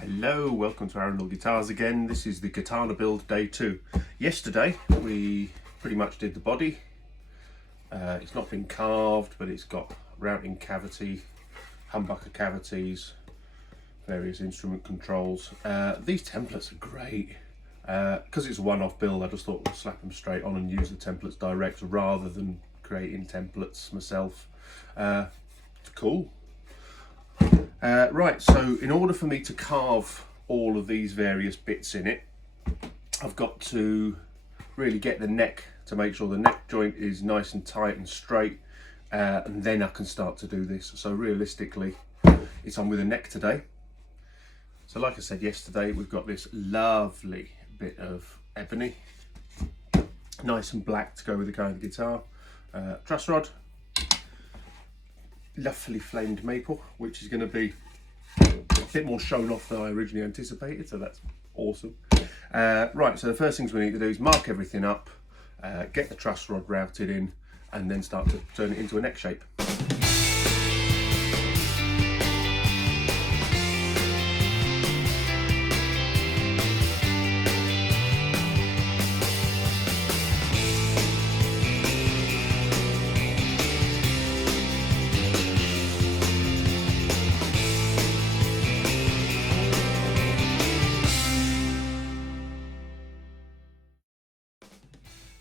Hello, welcome to Arundel Guitars again. This is the Katana build day 2. Yesterday we pretty much did the body. It's not been carved, but it's got routing cavity, humbucker cavities, various instrument controls. These templates are great. Because it's a one-off build, I just thought we'd slap them straight on and use the templates direct rather than creating templates myself. Cool. Right, so in order for me to carve all of these various bits in it, I've got to really get the neck to make sure the neck joint is nice and tight and straight, and then I can start to do this. So realistically, it's on with the neck today. So like I said yesterday, we've got this lovely bit of ebony, nice and black to go with the kind of guitar, truss rod, lovely flamed maple, which is going to be a bit more shown off than I originally anticipated, so that's awesome. Right, so the first things we need to do is mark everything up, get the truss rod routed in, and then start to turn it into a neck shape.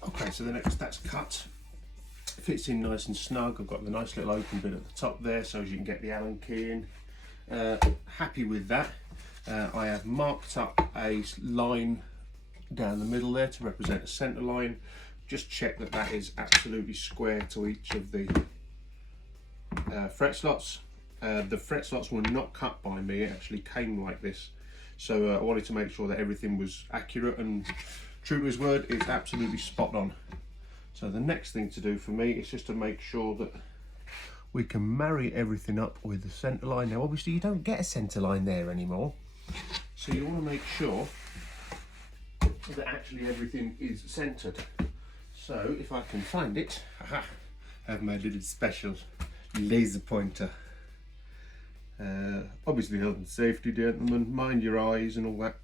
Okay, so the next that's cut, fits in nice and snug. I've got the nice little open bit at the top there so as you can get the Allen key in. Happy with that. I have marked up a line down the middle there to represent a centre line. Just check that that is absolutely square to each of the fret slots. The fret slots were not cut by me, it actually came like this. So I wanted to make sure that everything was accurate, and true to his word, it's absolutely spot on. So the next thing to do for me is just to make sure that we can marry everything up with the centre line. Now obviously you don't get a centre line there anymore, so you want to make sure that actually everything is centred. So if I can find it, I have my little special laser pointer. Obviously health and safety, gentlemen, mind your eyes and all that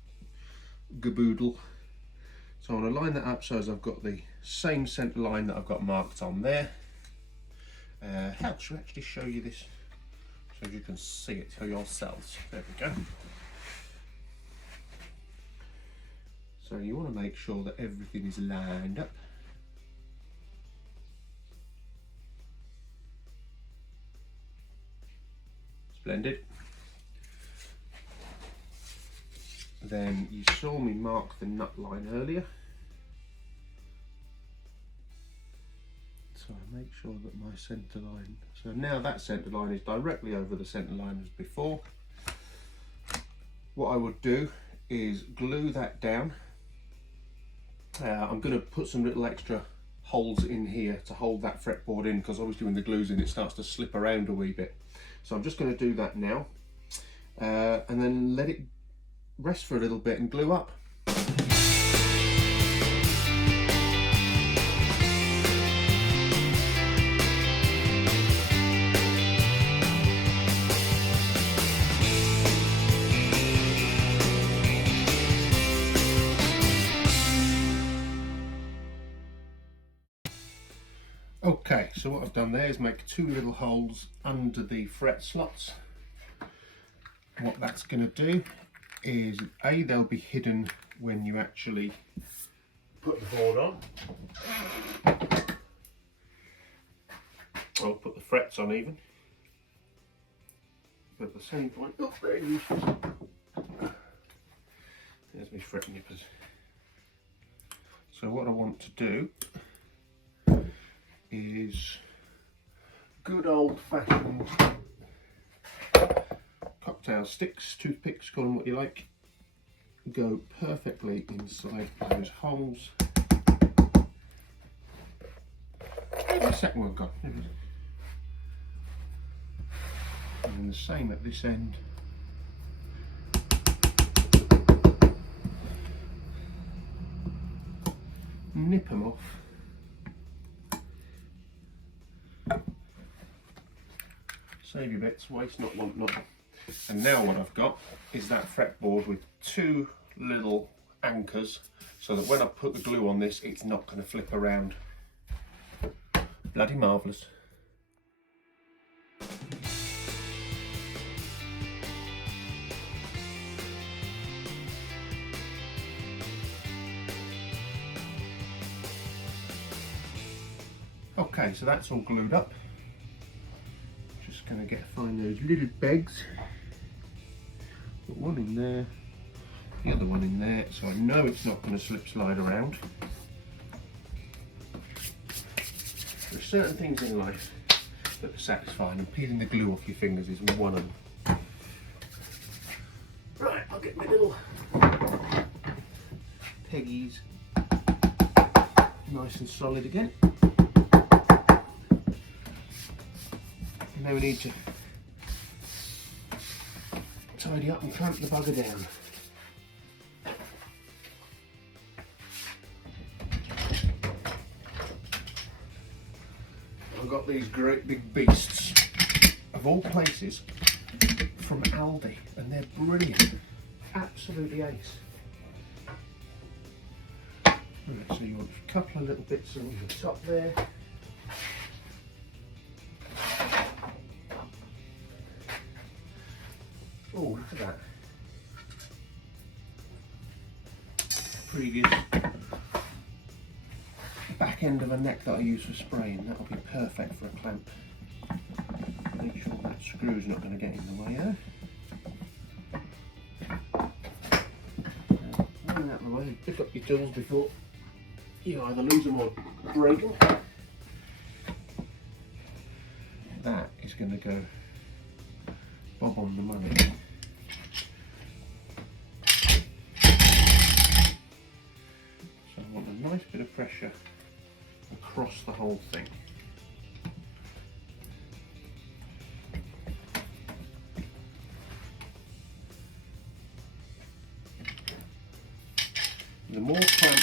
gaboodle. So I want to line that up so as I've got the same centre line that I've got marked on there. Helps to actually show you this so you can see it for yourselves. There we go. So you want to make sure that everything is lined up. Splendid. Then you saw me mark the nut line earlier. So I make sure that my centre line, so now that centre line is directly over the centre line as before. What I would do is glue that down. I'm going to put some little extra holes in here to hold that fretboard in, because obviously when the glue's in it starts to slip around a wee bit. So I'm just going to do that now, and then let it rest for a little bit and glue up. Okay, so what I've done there is make two little holes under the fret slots. What that's going to do is they'll be hidden when you actually put the board on. I'll put the frets on even. But at the same point, oh, there you go. There's my fret nippers. So what I want to do is good old-fashioned cocktail sticks, toothpicks, call them what you like, go perfectly inside those holes. Where's the second one gone? And then the same at this end. Nip them off. Save your bits, waste not, want not. And now what I've got is that fretboard with two little anchors so that when I put the glue on this, it's not going to flip around. Bloody marvellous. Okay, so that's all glued up. Just going to find those little pegs. Put one in there, the other one in there, so I know it's not going to slip slide around. There are certain things in life that are satisfying, and peeling the glue off your fingers is one of them. Right, I'll get my little peggies nice and solid again. Now we need to tidy up and clamp the bugger down. I've got these great big beasts, of all places, from Aldi, and they're brilliant, absolutely ace. Right, so you want a couple of little bits on the top there. Oh, look at that. Previous back end of a neck that I use for spraying. That'll be perfect for a clamp. Make sure that screw's not going to get in the way though. Get out of the way. Pick up your tools before you either lose them or break them. That is going to go bob on the money. So I want a nice bit of pressure across the whole thing. The more clamp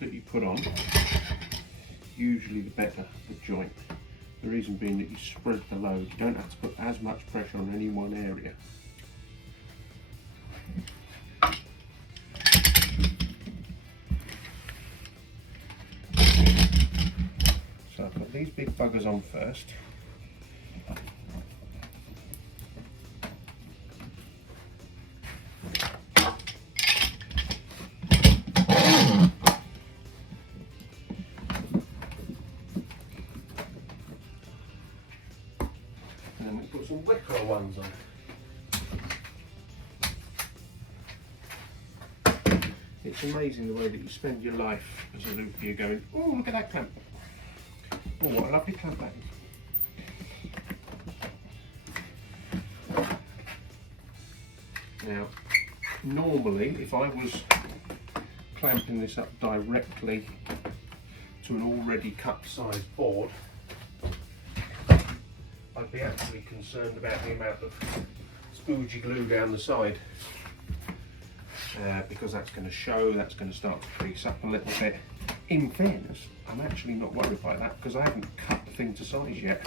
that you put on, usually the better the joint. The reason being that you spread the load, you don't have to put as much pressure on any one area. So I've got these big buggers on first. And then we put some wicker ones on. It's amazing the way that you spend your life as a luthier going, oh, look at that clamp. Oh, what a lovely clamp that is. Now, normally, if I was clamping this up directly to an already cut size board, I'd be actually concerned about the amount of spoogy glue down the side. Because that's going to show, that's going to start to crease up a little bit. In fairness, I'm actually not worried by that because I haven't cut the thing to size yet.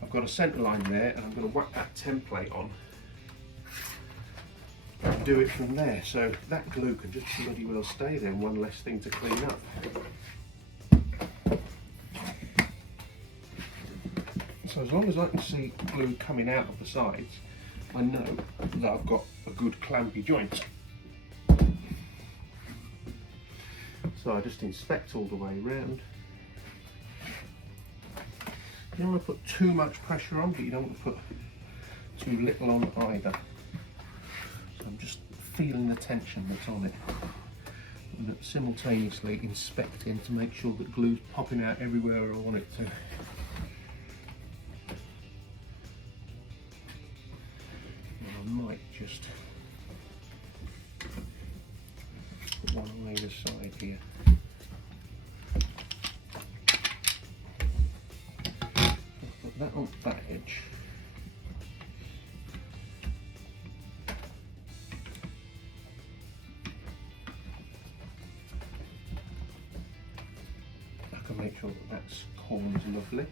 I've got a centre line there and I'm going to whack that template on and do it from there. So that glue can just bloody well stay there, and one less thing to clean up. So as long as I can see glue coming out of the sides, I know that I've got a good clampy joint. So I just inspect all the way around. You don't want to put too much pressure on, but you don't want to put too little on either. So I'm just feeling the tension that's on it, and simultaneously inspecting to make sure that glue's popping out everywhere I want it to. And I might just put one on either side here. Put that on that edge. I can make sure that that's corned lovely.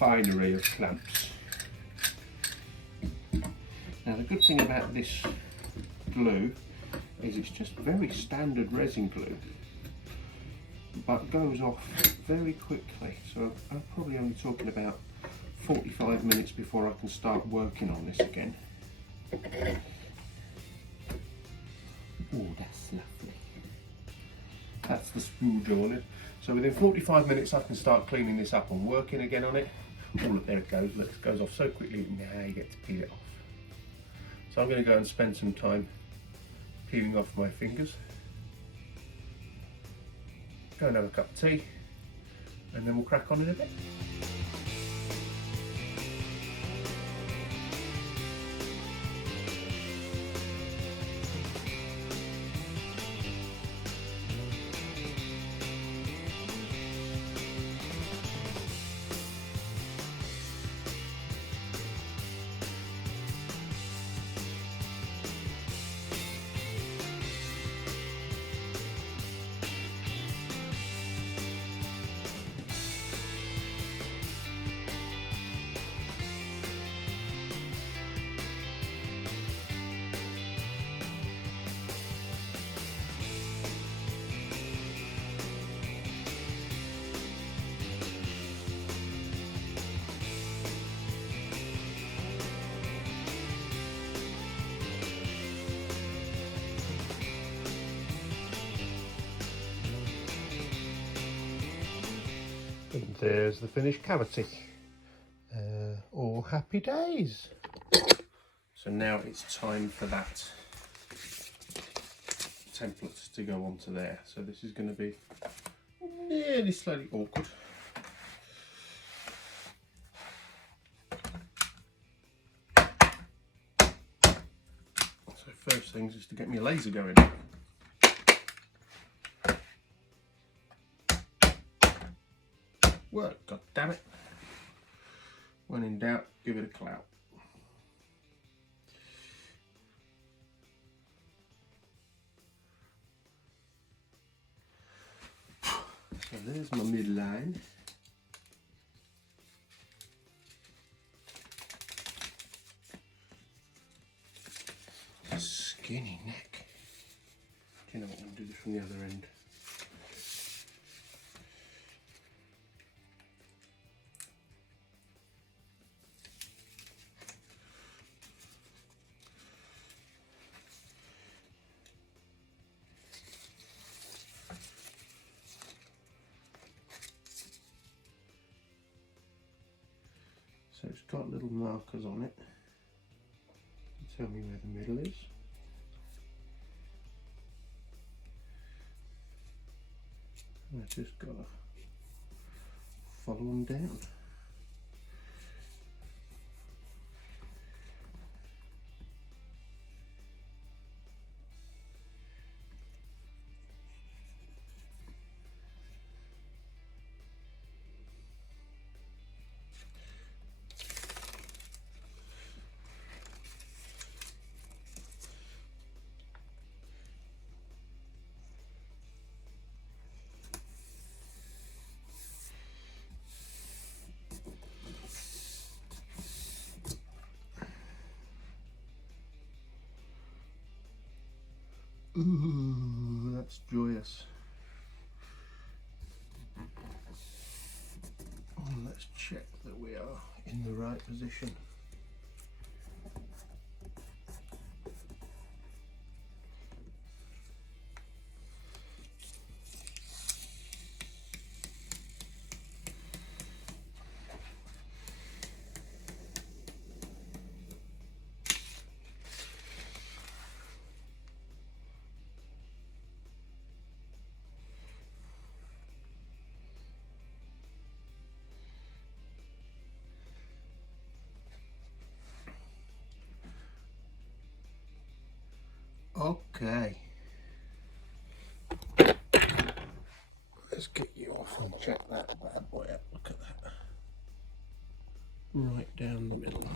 finery of clamps. Now the good thing about this glue is it's just very standard resin glue, but goes off very quickly. So I'm probably only talking about 45 minutes before I can start working on this again. Oh, that's lovely. That's the spooge on it. So within 45 minutes I can start cleaning this up and working again on it. Oh look, there it goes. Look, it goes off so quickly. Now you get to peel it off. So I'm going to go and spend some time peeling off my fingers. Go and have a cup of tea, and then we'll crack on in a bit. And there's the finished cavity. All happy days. So now it's time for that template to go onto there. So this is going to be nearly slightly awkward. So first things is to get me a laser going. Work, god damn it. When in doubt, give it a clout. So there's my midline. Skinny neck. Do you know what, I'm going to do this from the other end. So it's got little markers on it to tell me where the middle is. And I've just got to follow them down. Ooh, that's joyous. And let's check that we are in the right position. Okay, let's get you off and check that bad boy out. Look at that, right down the middle.